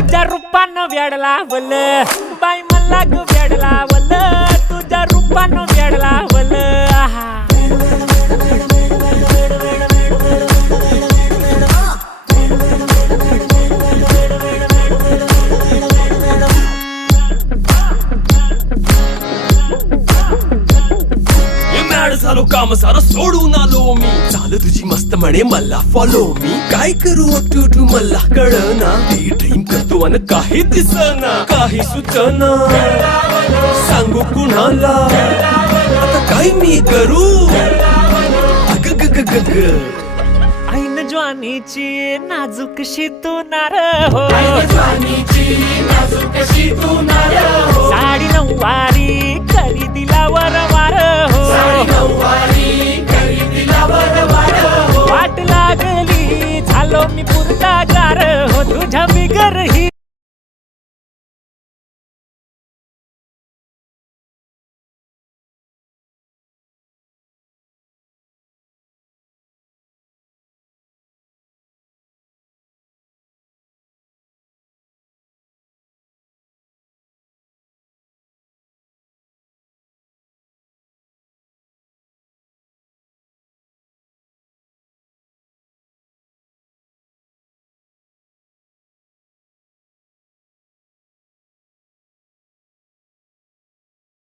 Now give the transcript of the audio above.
तुझ्या रूपानं वेड लावल बाई मला ग वेड लावल तुझ्या रूपानं वेड लावल आहा झालो काम सारं सोडून आलो मी चाल तुझी मस्त म्हणे मला फॉलो मी काय करू टू मला कळना ती ड्रीम करतो अन काही दिसना काही सुचना सांगू कुणाला आता काय मी करू अग ग ग ग ग ऐन ज्वानीची नाजूकशी तू नार हो साडी नऊवारी करी दिला वरवार हो वाट लागली झालो मी पुरता गार हो तुझ्या बिगर ही